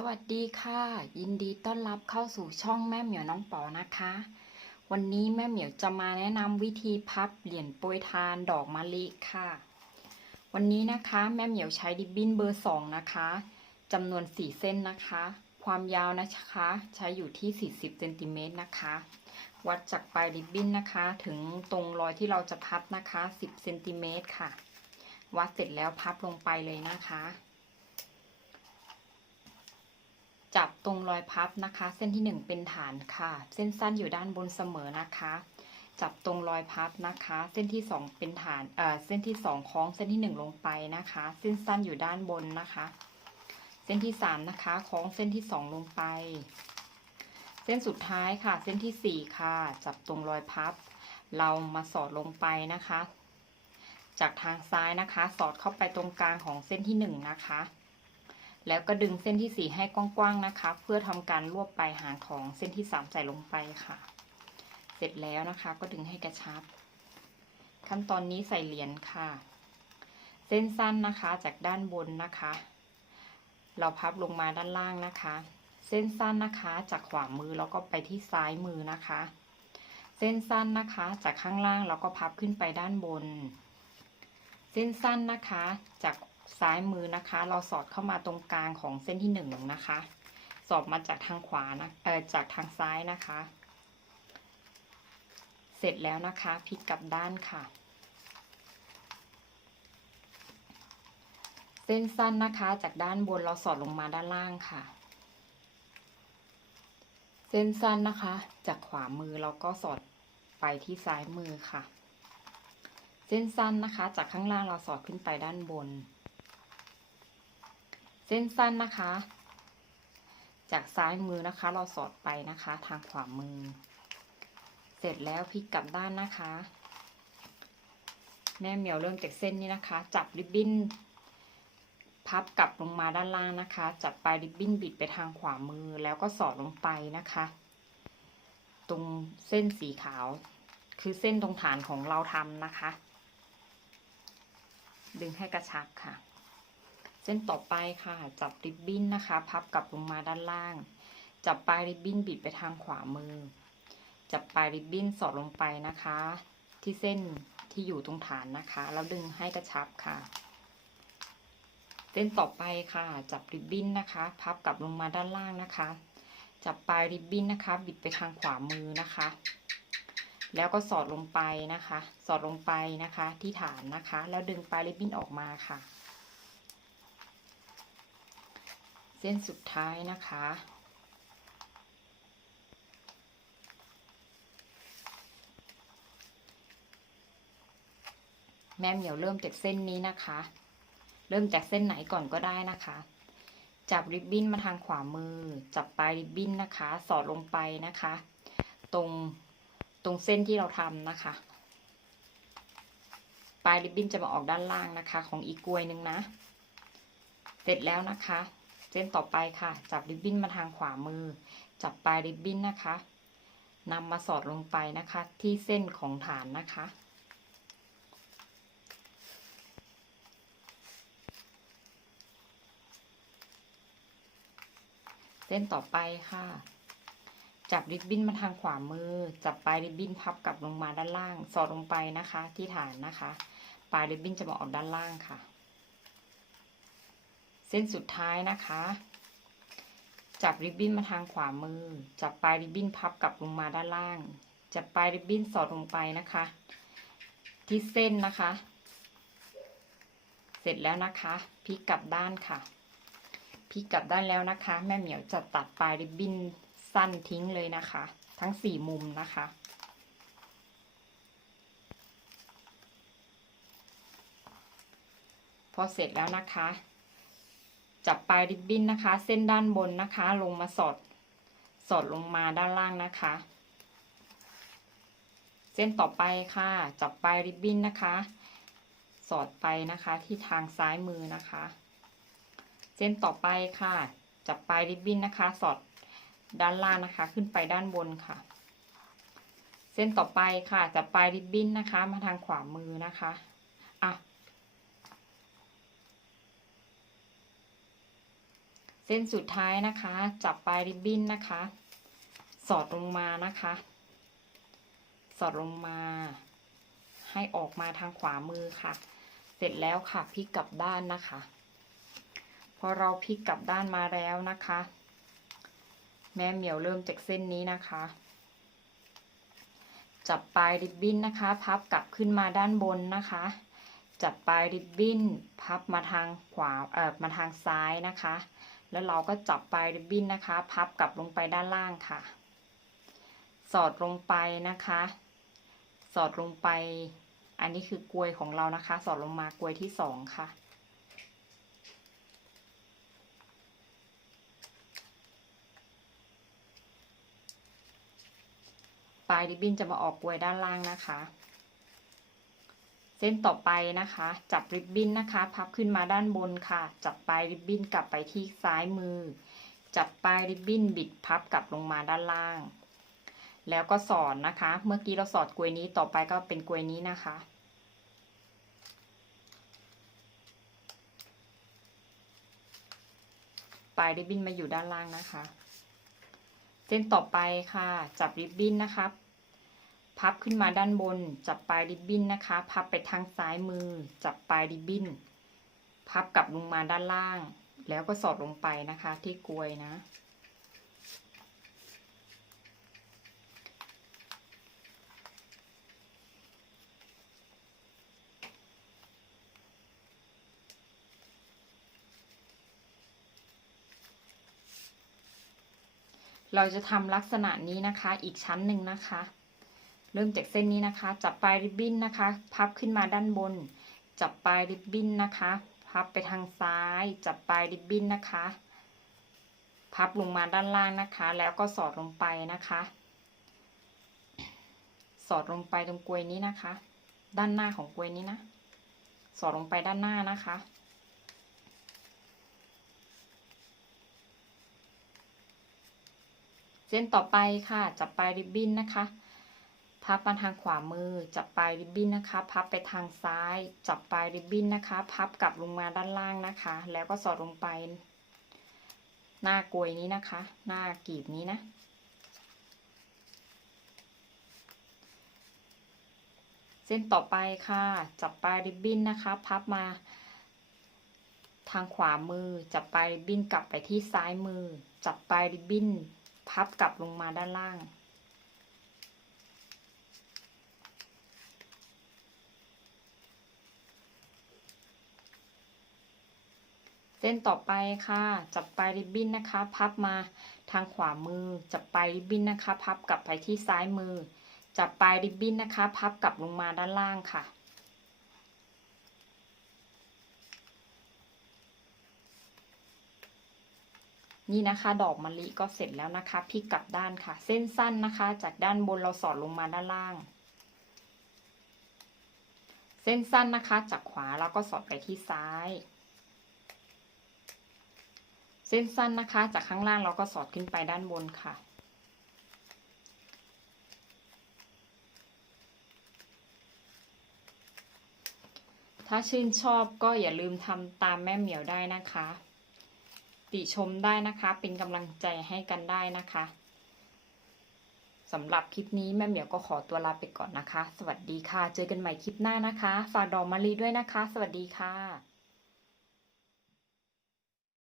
สวัสดีค่ะ ยินดีต้อนรับเข้าสู่ช่องแม่เหมียวน้องปอนะคะ วันนี้แม่เหมียวจะมาแนะนำวิธีพับเหรียญโปรยทานดอกมะลิค่ะ วันนี้นะคะแม่เหมียวใช้ริบบิ้นเบอร์สองนะคะจำนวน4เส้นนะคะ ความยาวนะคะ ใช้อยู่ที่ 40เซนติเมตรนะคะ วัดจากปลายริบบิ้นนะคะ ถึงตรงรอยที่เราจะพับนะคะ 10เซนติเมตรค่ะ วัดเสร็จแล้วพับลงไปเลยนะคะ จับตรงรอยพับนะคะ เส้นที่ 1 เป็นฐานค่ะ เส้นสั้นอยู่ด้านบนเสมอนะคะ จับตรงรอยพับนะคะ เส้นที่ 2 เป็นฐานเอ่อเส้นที่ 2 คล้องเส้นที่ 1 ลงไปนะคะ เส้นสั้นอยู่ด้านบนนะคะ เส้นที่ 3 นะคะคล้องเส้นที่ 2 ลงไป เส้นสุดท้ายค่ะ เส้นที่ 4 ค่ะ จับตรงรอยพับ เรามาสอดลงไปนะคะ จากทางซ้ายนะคะ สอดเข้าไปตรงกลางของเส้นที่ 1 นะคะ แล้วก็ดึงเส้นที่ 4 ให้กว้างๆนะคะ เพื่อทำการรวบปลายหางของเส้นที่ 3 ใส่ลงไปค่ะ เสร็จแล้วนะคะก็ดึงให้กระชับ ขั้นตอนนี้ใส่เหรียญค่ะ เส้นสั้นนะคะจากด้านบนนะคะ เราพับลงมาด้านล่างนะคะ เส้นสั้นนะคะจากขวามือแล้วก็ไปที่ซ้ายมือนะคะ เส้นสั้นนะคะจากข้างล่างแล้วก็พับขึ้นไปด้านบน เส้นสั้นนะคะจาก ซ้ายมือนะคะ เราสอดเข้ามาตรงกลางของเส้นที่หนึ่งนะคะ สอดมาจากทางขวานะเออจากทางซ้ายนะคะ เสร็จแล้วนะคะพลิกกลับด้านค่ะ เส้นสั้นนะคะจากด้านบนเราสอดลงมาด้านล่างค่ะ เส้นสั้นนะคะ จากขวามือเราก็สอดไปที่ซ้ายมือค่ะ เส้นสั้นนะคะ จากข้างล่างเราสอดขึ้นไปด้านบน เส้นสั้นนะคะ จากซ้ายมือนะคะ เราสอดไปนะคะ ทางขวามือ เสร็จแล้วพลิกกลับด้านนะคะ แม่เหมียวเริ่มจากเส้นนี้นะคะ จับริบบิ้นพับกลับลงมาด้านล่างนะคะ จับปลายริบบิ้นบิดไปทางขวามือแล้วก็สอดลงไปนะคะ ตรงเส้นสีขาว คือเส้นตรงฐานของเราทำนะคะ ดึงให้กระชับค่ะ ส้นต่อไปค่ะ จับริบบิ้นนะคะ พับกลับลงมาด้านล่าง จับปลายริบบิ้นบิดไปทางขวามือ จับปลายริบบิ้นสอดลงไปนะคะ ที่เส้นที่อยู่ตรงฐานนะคะ แล้วดึงให้กระชับค่ะ เส้นต่อไปค่ะ จับริบบิ้นนะคะ พับกลับลงมาด้านล่างนะคะ จับปลายริบบิ้นนะคะ บิดไปทางขวามือนะคะ แล้วก็สอดลงไปนะคะ สอดลงไปนะคะ ที่ฐานนะคะ แล้วดึงปลายริบบิ้นออกมาค่ะ เส้นสุดท้ายนะคะ แม่เหมียวเริ่มจากเส้นนี้นะคะ เริ่มจากเส้นไหนก่อนก็ได้นะคะ จับริบบิ้นมาทางขวามือ จับปลายริบบิ้นนะคะ สอดลงไปนะคะ ตรงตรงเส้นที่เราทำนะคะ ปลายริบบิ้นจะมาออกด้านล่างนะคะ ของอีกกลวยหนึ่งนะ เสร็จแล้วนะคะ เส้นต่อไปค่ะ จับริบบิ้นมาทางขวามือ จับปลายริบบิ้นนะคะนำมาสอดลงไปนะคะ ที่เส้นของฐานนะคะ เส้นต่อไปค่ะ จับริบบิ้นมาทางขวามือ จับปลายริบบิ้นพับกลับลงมาด้านล่าง สอดลงไปนะคะ ที่ฐานนะคะ ปลายริบบิ้นจะมาออกด้านล่างค่ะ เส้นสุดท้ายนะคะ จับริบบิ้นมาทางขวามือ จับปลายริบบิ้นพับกลับลงมาด้านล่าง จับปลายริบบิ้นสอดลงไปนะคะ ที่เส้นนะคะ เสร็จแล้วนะคะพลิกกลับด้านค่ะพลิกกลับด้านแล้วนะคะ แม่เหมียวจะตัดปลายริบบิ้นสั้นทิ้งเลยนะคะ ทั้งสี่มุมนะคะพอเสร็จแล้วนะคะ จับปลายริบบิ้นนะคะ เส้นด้านบนนะคะ ลงมาสอด สอดลงมาด้านล่างนะคะ เส้นต่อไปค่ะ จับปลายริบบิ้นนะคะ สอดไปนะคะที่ทางซ้ายมือนะคะ เส้นต่อไปค่ะ จับปลายริบบิ้นนะคะ สอดด้านล่างนะคะ ขึ้นไปด้านบนค่ะ เส้นต่อไปค่ะ จับปลายริบบิ้นนะคะ มาทางขวามือนะคะอะ เส้นสุดท้ายนะคะ จับปลายริบบิ้นนะคะ สอดลงมานะคะ สอดลงมา ให้ออกมาทางขวามือค่ะ เสร็จแล้วค่ะพลิกกลับด้านนะคะ พอเราพลิกกลับด้านมาแล้วนะคะ แม่เหมียวเริ่มจากเส้นนี้นะคะ จับปลายริบบิ้นนะคะ พับกลับขึ้นมาด้านบนนะคะ จับปลายริบบิ้น พับมาทางขวาเอ่อมาทางซ้ายนะคะ แล้วเราก็จับปลายริบบิ้นนะคะ พับกลับลงไปด้านล่างค่ะ สอดลงไปนะคะ สอดลงไป อันนี้คือกลวยของเรานะคะ สอดลงมากลวยที่สองค่ะ ปลายริบบิ้นจะมาออกกลวยด้านล่างนะคะ เส้นต่อไปนะคะ จับริบบิ้นนะคะ พับขึ้นมาด้านบนค่ะ จับปลายริบบิ้นกลับไปที่ซ้ายมือ จับปลายริบบิ้นบิดพับกลับลงมาด้านล่าง แล้วก็สอดนะคะ เมื่อกี้เราสอดกลวยนี้ต่อไปก็เป็นกลวยนี้นะคะ ปลายริบบิ้นมาอยู่ด้านล่างนะคะ เส้นต่อไปค่ะ จับริบบิ้นนะคะ พับขึ้นมาด้านบน จับปลายริบบิ้นนะคะ พับไปทางซ้ายมือ จับปลายริบบิ้น พับกลับลงมาด้านล่าง แล้วก็สอดลงไปนะคะ ที่กลวยนะเราจะทำลักษณะนี้นะคะ อีกชั้นหนึ่งนะคะ เริ่มจากเส้นนี้นะคะ จับปลายริบบิ้นนะคะ พับขึ้นมาด้านบน จับปลายริบบิ้นนะคะ พับไปทางซ้าย จับปลายริบบิ้นนะคะ พับลงมาด้านล่างนะคะ แล้วก็สอดลงไปนะคะ สอดลงไปตรงกลวยนี้นะคะ ด้านหน้าของกลวยนี้นะ สอดลงไปด้านหน้านะคะเส้นต่อไปค่ะ จับปลายริบบิ้นนะคะ พับมาทางขวามือ จับปลายริบบิ้นนะคะ พับไปทางซ้าย จับปลายริบบิ้นนะคะ พับกลับลงมาด้านล่างนะคะ แล้วก็สอดลงไป หน้ากลวยนี้นะคะ หน้ากีบนี้นะเส้นต่อไปค่ะ จับปลายริบบิ้นนะคะ พับมาทางขวามือ จับปลายริบบิ้นกลับไปที่ซ้ายมือ จับปลายริบบิ้น พับกลับลงมาด้านล่าง เส้นต่อไปค่ะ จับปลายริบบิ้นนะคะ พับมาทางขวามือ จับปลายริบบิ้นนะคะ พับกลับไปที่ซ้ายมือ จับปลายริบบิ้นนะคะ พับกลับลงมาด้านล่างค่ะ นี่นะคะดอกมะลิก็เสร็จแล้วนะคะพลิกกลับด้านค่ะ เส้นสั้นนะคะ จากด้านบนเราสอดลงมาด้านล่าง เส้นสั้นนะคะ จากขวาเราก็สอดไปที่ซ้าย เส้นสั้นนะคะ จากข้างล่างเราก็สอดขึ้นไปด้านบนค่ะ ถ้าชื่นชอบก็อย่าลืมทำตามแม่เหมียวได้นะคะ ติชมได้นะคะ เป็นกำลังใจให้กันได้นะคะสำหรับคลิปนี้แม่เหมียวก็ขอตัวลาไปก่อนนะคะ สวัสดีค่ะ เจอกันใหม่คลิปหน้านะคะ ฝากดอกมะลิด้วยนะคะ สวัสดีค่ะ